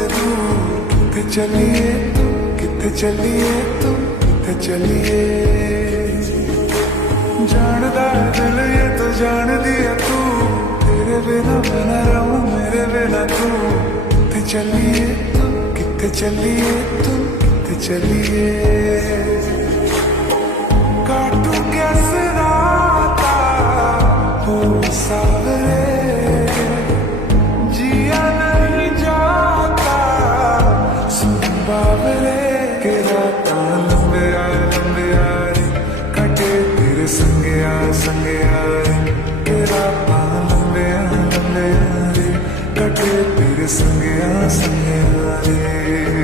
से दूर किथे चलिए तुम, किथे चलिए तुम, किथे चलिए। जानदा है दिल ये तो जान दिया तू, तेरे बिना मैं न रहूं मेरे बिना तू। किथे चलिए तुम, किथे चलिए तुम, किथे चलिए। काटू कैसे राता हो सावरे, जिया नहीं जाता सुन बावरे। के राता लंबे रे कटे तेरे संगे रे। के राता लंबे रे कटे तेरे संगे रे।